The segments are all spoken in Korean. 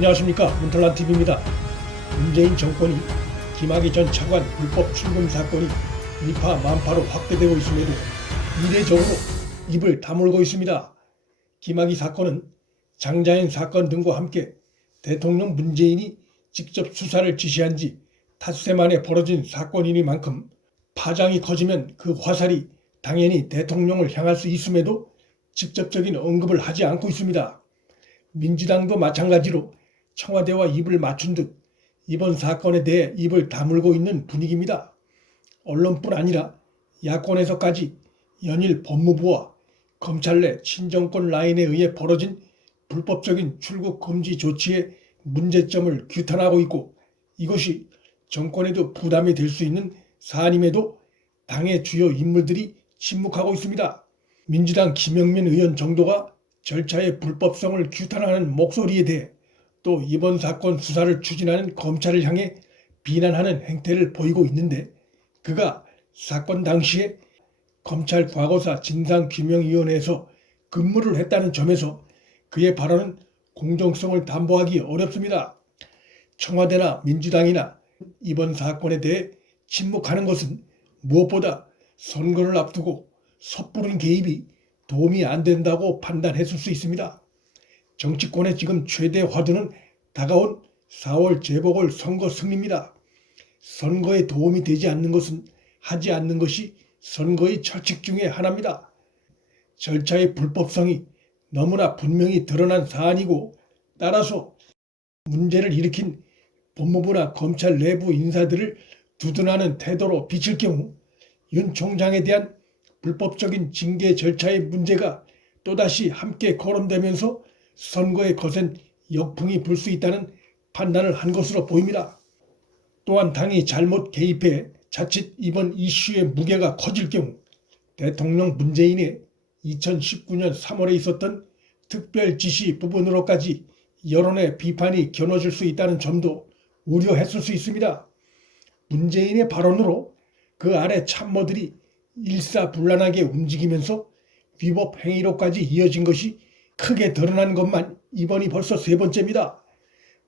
안녕하십니까, 문탈란TV입니다. 문재인 정권이 김학의 전 차관 불법 출금 사건이 일파만파로 확대되고 있음에도 이례적으로 입을 다물고 있습니다. 김학의 사건은 장자연 사건 등과 함께 대통령 문재인이 직접 수사를 지시한 지 닷새 만에 벌어진 사건이니만큼 파장이 커지면 그 화살이 당연히 대통령을 향할 수 있음에도 직접적인 언급을 하지 않고 있습니다. 민주당도 마찬가지로 청와대와 입을 맞춘 듯 이번 사건에 대해 입을 다물고 있는 분위기입니다. 언론뿐 아니라 야권에서까지 연일 법무부와 검찰 내 친정권 라인에 의해 벌어진 불법적인 출국 금지 조치의 문제점을 규탄하고 있고, 이것이 정권에도 부담이 될 수 있는 사안임에도 당의 주요 인물들이 침묵하고 있습니다. 민주당 김영민 의원 정도가 절차의 불법성을 규탄하는 목소리에 대해 또 이번 사건 수사를 추진하는 검찰을 향해 비난하는 행태를 보이고 있는데, 그가 사건 당시에 검찰 과거사 진상규명위원회에서 근무를 했다는 점에서 그의 발언은 공정성을 담보하기 어렵습니다. 청와대나 민주당이나 이번 사건에 대해 침묵하는 것은 무엇보다 선거를 앞두고 섣부른 개입이 도움이 안 된다고 판단했을 수 있습니다. 정치권의 지금 최대 화두는 다가온 4월 재보궐선거 승리입니다. 선거에 도움이 되지 않는 것은 하지 않는 것이 선거의 철칙 중에 하나입니다. 절차의 불법성이 너무나 분명히 드러난 사안이고, 따라서 문제를 일으킨 법무부나 검찰 내부 인사들을 두둔하는 태도로 비칠 경우 윤 총장에 대한 불법적인 징계 절차의 문제가 또다시 함께 거론되면서 선거에 거센 역풍이 불 수 있다는 판단을 한 것으로 보입니다. 또한 당이 잘못 개입해 자칫 이번 이슈의 무게가 커질 경우 대통령 문재인의 2019년 3월에 있었던 특별 지시 부분으로까지 여론의 비판이 겨눠질 수 있다는 점도 우려했을 수 있습니다. 문재인의 발언으로 그 아래 참모들이 일사불란하게 움직이면서 위법 행위로까지 이어진 것이 크게 드러난 것만 이번이 벌써 세 번째입니다.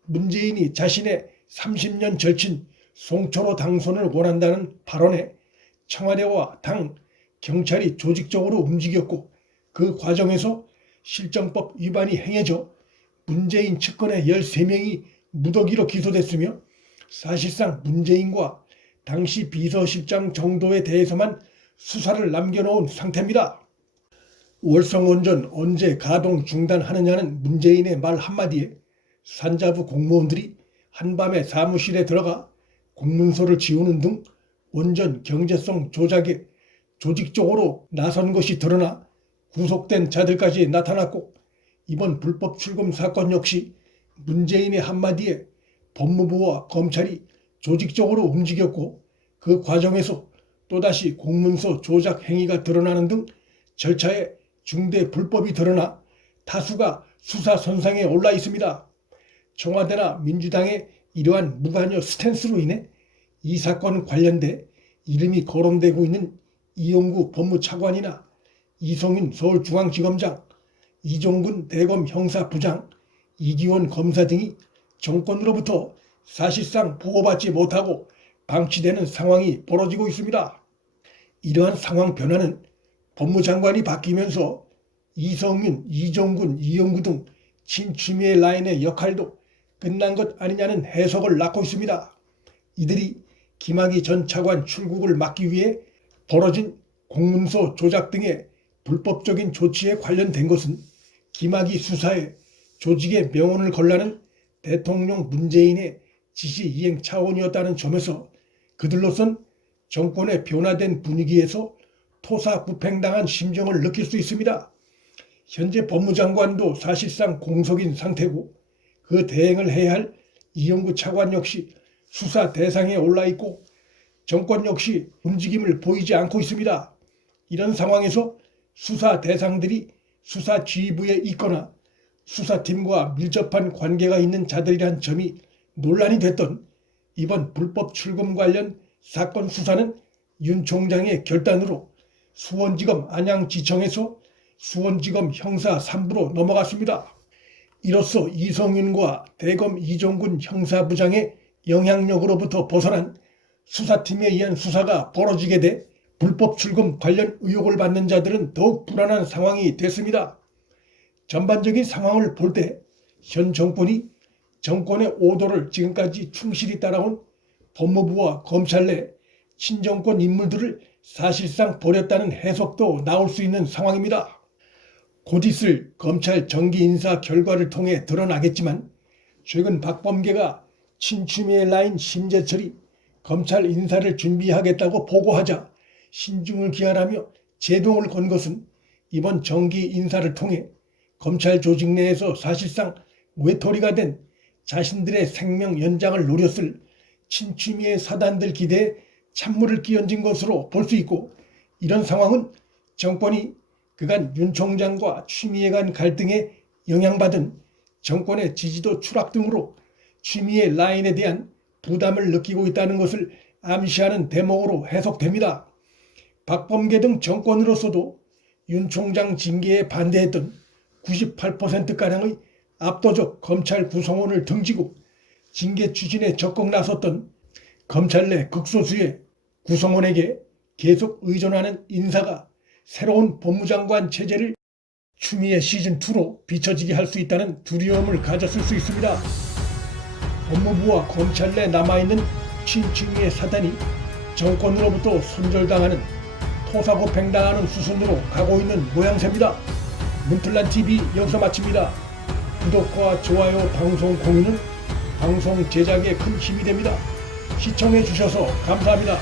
문재인이 자신의 30년 절친 송철호 당선을 원한다는 발언에 청와대와 당, 경찰이 조직적으로 움직였고, 그 과정에서 실정법 위반이 행해져 문재인 측근의 13명이 무더기로 기소됐으며, 사실상 문재인과 당시 비서실장 정도에 대해서만 수사를 남겨놓은 상태입니다. 월성원전 언제 가동 중단하느냐는 문재인의 말 한마디에 산자부 공무원들이 한밤에 사무실에 들어가 공문서를 지우는 등 원전 경제성 조작에 조직적으로 나선 것이 드러나 구속된 자들까지 나타났고, 이번 불법 출금 사건 역시 문재인의 한마디에 법무부와 검찰이 조직적으로 움직였고, 그 과정에서 또다시 공문서 조작 행위가 드러나는 등 절차에 중대 불법이 드러나 다수가 수사 선상에 올라 있습니다. 청와대나 민주당의 이러한 무관여 스탠스로 인해 이 사건 관련돼 이름이 거론되고 있는 이용구 법무차관이나 이성윤 서울중앙지검장, 이종근 대검 형사부장, 이기원 검사 등이 정권으로부터 사실상 보호받지 못하고 방치되는 상황이 벌어지고 있습니다. 이러한 상황 변화는 법무장관이 바뀌면서 이성윤, 이종근, 이용구 등 친추미애 라인의 역할도 끝난 것 아니냐는 해석을 낳고 있습니다. 이들이 김학의 전 차관 출국을 막기 위해 벌어진 공문서 조작 등의 불법적인 조치에 관련된 것은 김학의 수사에 조직의 명운을 걸라는 대통령 문재인의 지시 이행 차원이었다는 점에서 그들로선 정권의 변화된 분위기에서 토사구팽당한 심정을 느낄 수 있습니다. 현재 법무장관도 사실상 공석인 상태고, 그 대행을 해야 할 이용구 차관 역시 수사 대상에 올라 있고, 정권 역시 움직임을 보이지 않고 있습니다. 이런 상황에서 수사 대상들이 수사 지휘부에 있거나 수사팀과 밀접한 관계가 있는 자들이란 점이 논란이 됐던 이번 불법 출금 관련 사건 수사는 윤 총장의 결단으로 수원지검 안양지청에서 수원지검 형사 3부로 넘어갔습니다. 이로써 이성윤과 대검 이종군 형사부장의 영향력으로부터 벗어난 수사팀에 의한 수사가 벌어지게 돼 불법 출금 관련 의혹을 받는 자들은 더욱 불안한 상황이 됐습니다. 전반적인 상황을 볼 때 현 정권이 정권의 오도를 지금까지 충실히 따라온 법무부와 검찰 내 친정권 인물들을 사실상 버렸다는 해석도 나올 수 있는 상황입니다. 곧 있을 검찰 정기 인사 결과를 통해 드러나겠지만 최근 박범계가 친추미애 라인 심재철이 검찰 인사를 준비하겠다고 보고하자 신중을 기하라며 제동을 건 것은 이번 정기 인사를 통해 검찰 조직 내에서 사실상 외톨이가 된 자신들의 생명 연장을 노렸을 친추미애 사단들 기대에 찬물을 끼얹은 것으로 볼 수 있고, 이런 상황은 정권이 그간 윤 총장과 추미애 간 갈등에 영향받은 정권의 지지도 추락 등으로 추미애 라인에 대한 부담을 느끼고 있다는 것을 암시하는 대목으로 해석됩니다. 박범계 등 정권으로서도 윤 총장 징계에 반대했던 98%가량의 압도적 검찰 구성원을 등지고 징계 추진에 적극 나섰던 검찰 내 극소수의 구성원에게 계속 의존하는 인사가 새로운 법무장관 체제를 추미애 시즌2로 비춰지게 할 수 있다는 두려움을 가졌을 수 있습니다. 법무부와 검찰 내 남아있는 친추미애 사단이 정권으로부터 손절당하는 토사구팽당하는 수순으로 가고 있는 모양새입니다. 문틀란TV 여기서 마칩니다. 구독과 좋아요, 방송 공유는 방송 제작에 큰 힘이 됩니다. 시청해 주셔서 감사합니다.